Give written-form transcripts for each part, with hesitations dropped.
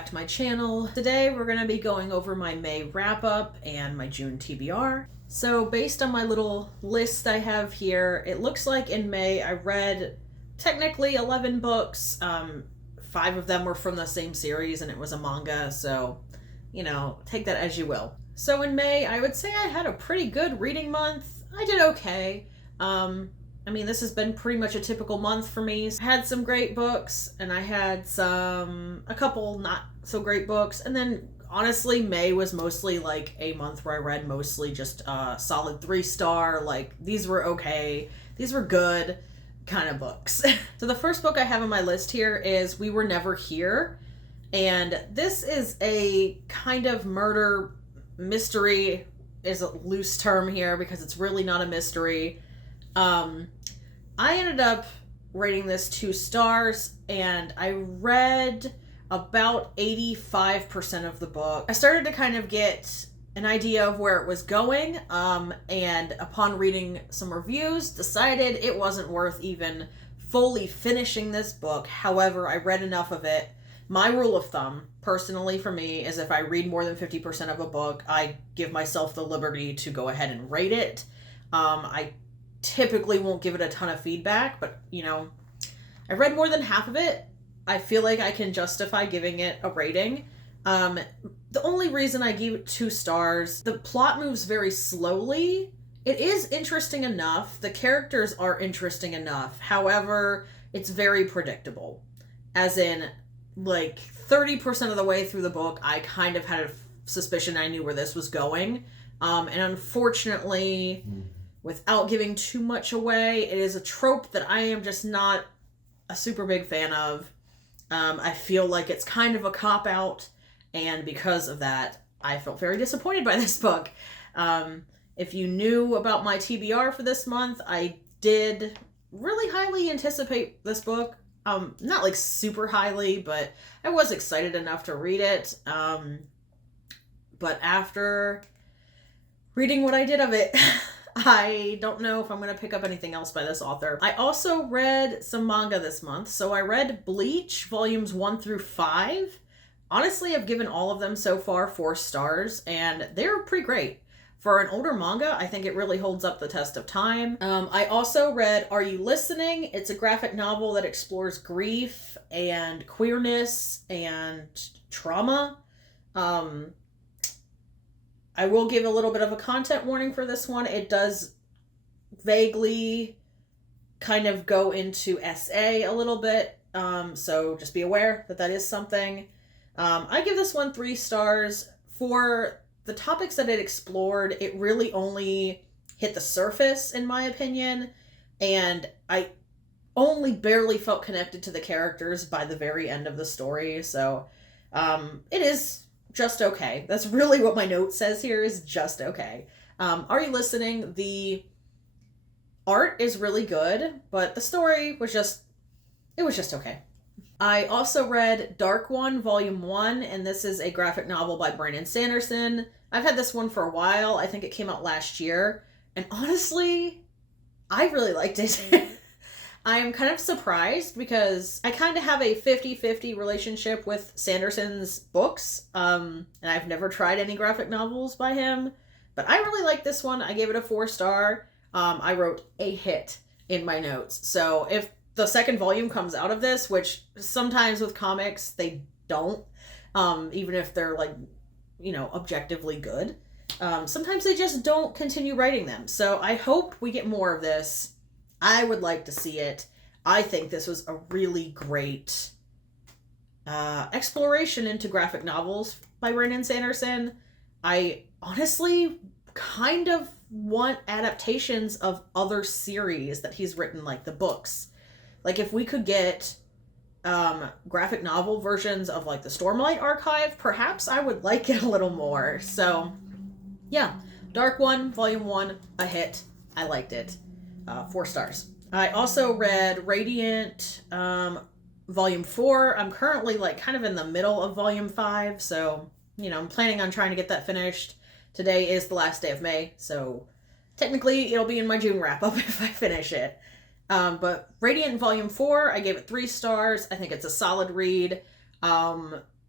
back to my channel. Today we're going to be going over my May wrap-up and my June TBR. So based on my little list I have here, it looks like in May I read technically 11 books. 5 of them were from the same series and it was a manga, so, you know, take that as you will. So in May, I would say I had a pretty good reading month. I did okay. I mean, this has been pretty much a typical month for me. I had some great books, and I had a couple not so great books, and then honestly, May was mostly like a month where I read mostly just solid 3-star, like these were okay, these were good kind of books. So the first book I have on my list here is We Were Never Here, and this is a kind of murder mystery, is a loose term here because it's really not a mystery. I ended up rating this 2 stars, and I read about 85% of the book. I started to kind of get an idea of where it was going, and upon reading some reviews, decided it wasn't worth even fully finishing this book. However, I read enough of it. My rule of thumb, personally for me, is if I read more than 50% of a book, I give myself the liberty to go ahead and rate it. I typically won't give it a ton of feedback, but, you know, I read more than half of it. I feel like I can justify giving it a rating. The only reason I gave it 2 stars, the plot moves very slowly. It is interesting enough. The characters are interesting enough. However, it's very predictable. As in, like, 30% of the way through the book, I kind of had a suspicion I knew where this was going. And unfortunately, without giving too much away, it is a trope that I am just not a super big fan of. I feel like it's kind of a cop-out, and because of that, I felt very disappointed by this book. If you knew about my TBR for this month, I did really highly anticipate this book. Not like super highly, but I was excited enough to read it. But after reading what I did of it, I don't know if I'm going to pick up anything else by this author. I also read some manga this month. So I read Bleach, volumes 1 through 5. Honestly, I've given all of them so far 4 stars, and they're pretty great. For an older manga, I think it really holds up the test of time. I also read Are You Listening? It's a graphic novel that explores grief and queerness and trauma. I will give a little bit of a content warning for this one. It does vaguely kind of go into SA a little bit, so just be aware that that is something. I give this one 3 stars. For the topics that it explored, it really only hit the surface, in my opinion, and I only barely felt connected to the characters by the very end of the story, so it is just okay. That's really what my note says here, is just okay. Are You Listening? The art is really good, but the story was just okay. I also read Dark One, Volume 1, and this is a graphic novel by Brandon Sanderson. I've had this one for a while. I think it came out last year, and honestly, I really liked it. I am kind of surprised because I kind of have a 50-50 relationship with Sanderson's books, and I've never tried any graphic novels by him, but I really like this one. I gave it a 4 star. I wrote a hit in my notes, so if the second volume comes out of this, which sometimes with comics they don't, even if they're, like, you know, objectively good, sometimes they just don't continue writing them, so I hope we get more of this. I would like to see it. I think this was a really great exploration into graphic novels by Brandon Sanderson. I honestly kind of want adaptations of other series that he's written, like the books. Like, if we could get graphic novel versions of, like, the Stormlight Archive, perhaps I would like it a little more. So, yeah. Dark One, Volume 1, a hit. I liked it. 4 stars. I also read Radiant, Volume 4. I'm currently, like, kind of in the middle of Volume 5, so, you know, I'm planning on trying to get that finished. Today is the last day of May, so technically it'll be in my June wrap-up if I finish it. But Radiant Volume 4, I gave it 3 stars. I think it's a solid read.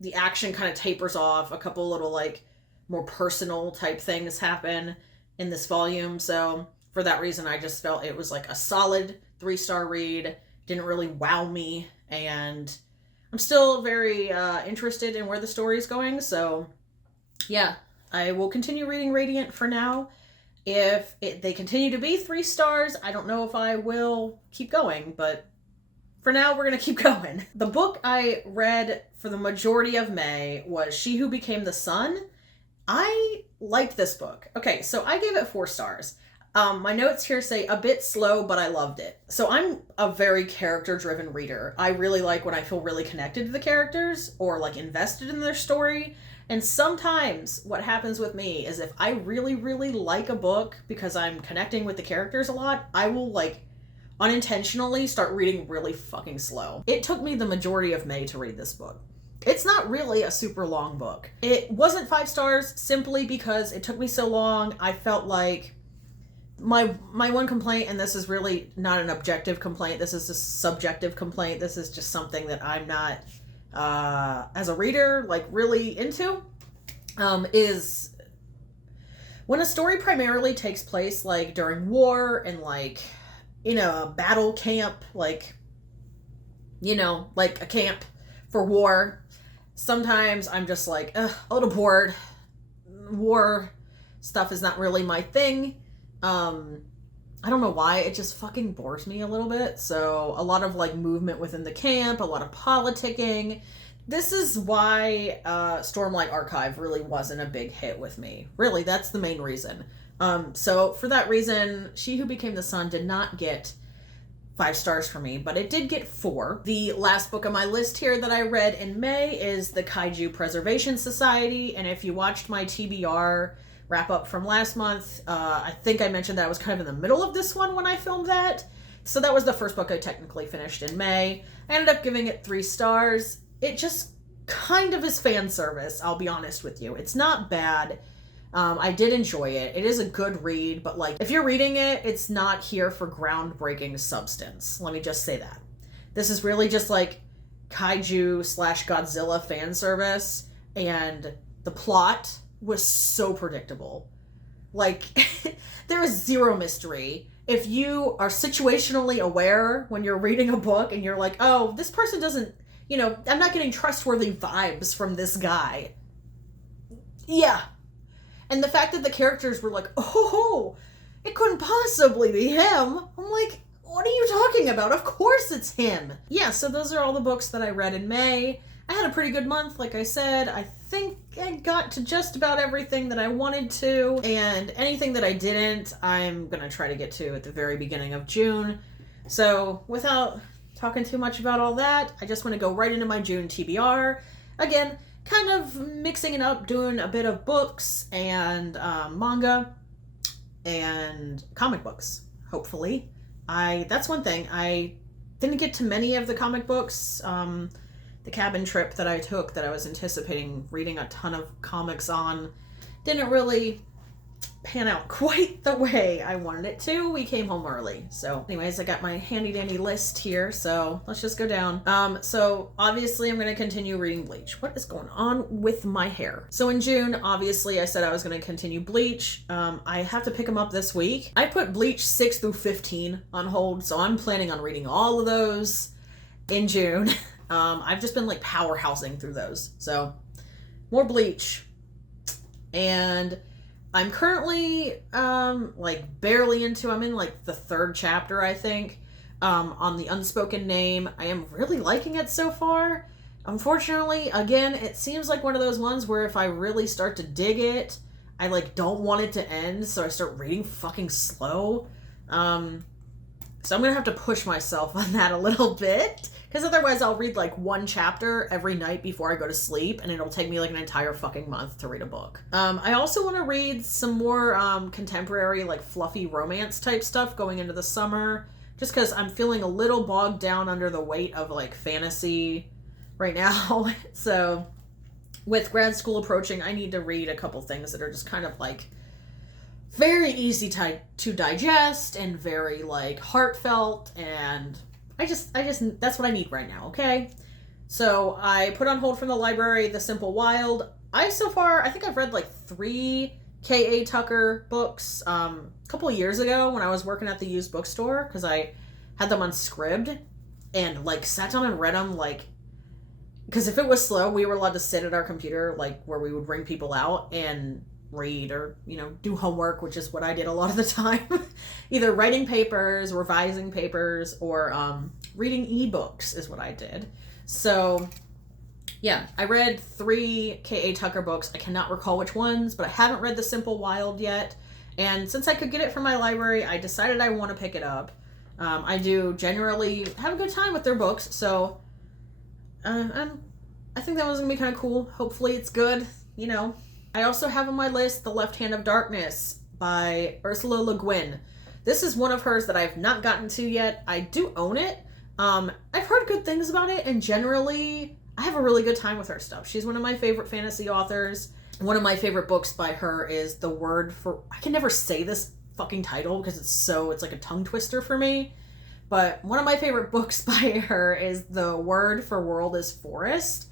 the action kind of tapers off. A couple little like more personal type things happen in this volume. So for that reason, I just felt it was like a solid 3-star read. Didn't really wow me, and I'm still very interested in where the story is going. So yeah, I will continue reading Radiant for now. If they continue to be 3 stars, I don't know if I will keep going, but for now, we're going to keep going. The book I read for the majority of May was She Who Became the Sun. I liked this book. Okay, so I gave it 4 stars. My notes here say a bit slow, but I loved it. So I'm a very character-driven reader. I really like when I feel really connected to the characters or like invested in their story. And sometimes what happens with me is if I really, really like a book because I'm connecting with the characters a lot, I will like unintentionally start reading really fucking slow. It took me the majority of May to read this book. It's not really a super long book. It wasn't 5 stars simply because it took me so long. I felt like my one complaint, and this is really not an objective complaint, this is a subjective complaint, this is just something that I'm not as a reader like really into, is when a story primarily takes place like during war and like in a battle camp, like, you know, like a camp for war. Sometimes I'm just like, a little bored. War stuff is not really my thing. I don't know why, it just fucking bores me a little bit. So a lot of like movement within the camp, a lot of politicking. This is why Stormlight Archive really wasn't a big hit with me. Really, that's the main reason. So for that reason, She Who Became the Sun did not get 5 stars for me, but it did get 4. The last book on my list here that I read in May is the Kaiju Preservation Society, and if you watched my TBR wrap up from last month, I think I mentioned that I was kind of in the middle of this one when I filmed that. So that was the first book I technically finished in May. I ended up giving it 3 stars. It just kind of is fan service, I'll be honest with you. It's not bad. I did enjoy it. It is a good read, but like if you're reading it, it's not here for groundbreaking substance. Let me just say that. This is really just like Kaiju / Godzilla fan service, and the plot was so predictable. Like there is zero mystery. If you are situationally aware when you're reading a book and you're like, oh, this person doesn't, you know, I'm not getting trustworthy vibes from this guy. Yeah. And the fact that the characters were like, oh, it couldn't possibly be him. I'm like, what are you talking about? Of course it's him. Yeah, so those are all the books that I read in May. I had a pretty good month, like I said. I think I got to just about everything that I wanted to. And anything that I didn't, I'm going to try to get to at the very beginning of June. So without talking too much about all that, I just want to go right into my June TBR. Again, kind of mixing it up, doing a bit of books and manga and comic books, hopefully. That's one thing. I didn't get to many of the comic books. The cabin trip that I took that I was anticipating reading a ton of comics on didn't really pan out quite the way I wanted it to. We came home early. So anyways, I got my handy dandy list here, so let's just go down. So obviously I'm going to continue reading Bleach. What is going on with my hair? So in June, obviously I said I was going to continue Bleach. I have to pick them up this week. I put Bleach 6 through 15 on hold, so I'm planning on reading all of those in June. I've just been like powerhousing through those. So more Bleach. And I'm currently like barely into, I'm in like the 3rd chapter, I think, on the Unspoken Name. I am really liking it so far. Unfortunately, again, it seems like one of those ones where if I really start to dig it, I like don't want it to end, so I start reading fucking slow. So I'm gonna have to push myself on that a little bit, because otherwise I'll read like 1 chapter every night before I go to sleep, and it'll take me like an entire fucking month to read a book. I also want to read some more contemporary, like fluffy romance type stuff going into the summer, just because I'm feeling a little bogged down under the weight of like fantasy right now. So with grad school approaching, I need to read a couple things that are just kind of like very easy to digest and very like heartfelt, and I just that's what I need right now, okay? So I put on hold from the library The Simple Wild. I think I've read like 3 K.A. Tucker books a couple of years ago when I was working at the used bookstore, because I had them on Scribd and like sat down and read them, like, because if it was slow, we were allowed to sit at our computer, like where we would bring people out and read or, do homework, which is what I did a lot of the time. Either writing papers, revising papers, or reading ebooks is what I did. So yeah, I read 3 K.A. Tucker books. I cannot recall which ones, but I haven't read The Simple Wild yet. And since I could get it from my library, I decided I want to pick it up. I do generally have a good time with their books, so I think that one's going to be kind of cool. Hopefully it's good, I also have on my list The Left Hand of Darkness by Ursula Le Guin. This is one of hers that I've not gotten to yet. I do own it. I've heard good things about it, and generally I have a really good time with her stuff. She's one of my favorite fantasy authors. One of my favorite books by her is The Word for... I can never say this fucking title because it's like a tongue twister for me. But one of my favorite books by her is The Word for World is Forest.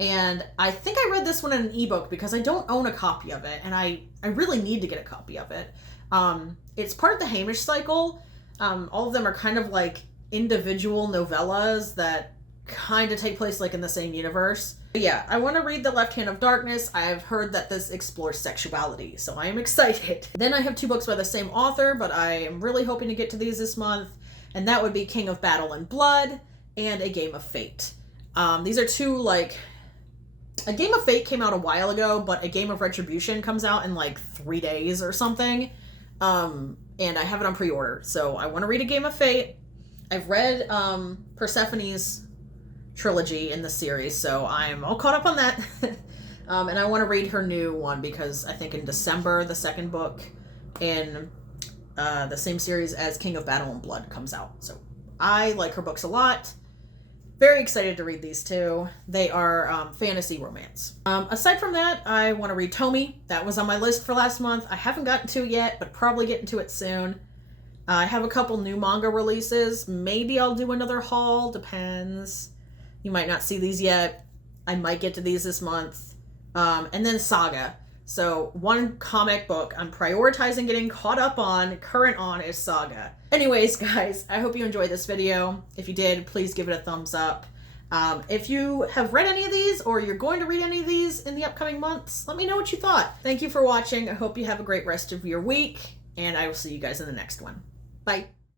And I think I read this one in an ebook because I don't own a copy of it, and I really need to get a copy of it. It's part of the Hamish cycle. All of them are kind of like individual novellas that kind of take place like in the same universe. But yeah, I want to read The Left Hand of Darkness. I have heard that this explores sexuality, so I am excited. Then I have 2 books by the same author, but I am really hoping to get to these this month, and that would be King of Battle and Blood and A Game of Fate. These are 2, like... A Game of Fate came out a while ago, but A Game of Retribution comes out in like 3 days or something. And I have it on pre-order, so I want to read A Game of Fate. I've read Persephone's trilogy in the series, so I'm all caught up on that. And I want to read her new one because I think in December the 2nd book in the same series as King of Battle and Blood comes out. So I like her books a lot. Very excited to read these 2. They are fantasy romance. Aside from that, I want to read Tomie. That was on my list for last month. I haven't gotten to it yet, but probably getting to it soon. I have a couple new manga releases. Maybe I'll do another haul. Depends. You might not see these yet. I might get to these this month. And then Saga. So 1 comic book I'm prioritizing getting caught up on, current on, is Saga. Anyways, guys, I hope you enjoyed this video. If you did, please give it a thumbs up. If you have read any of these or you're going to read any of these in the upcoming months, let me know what you thought. Thank you for watching. I hope you have a great rest of your week, and I will see you guys in the next one. Bye.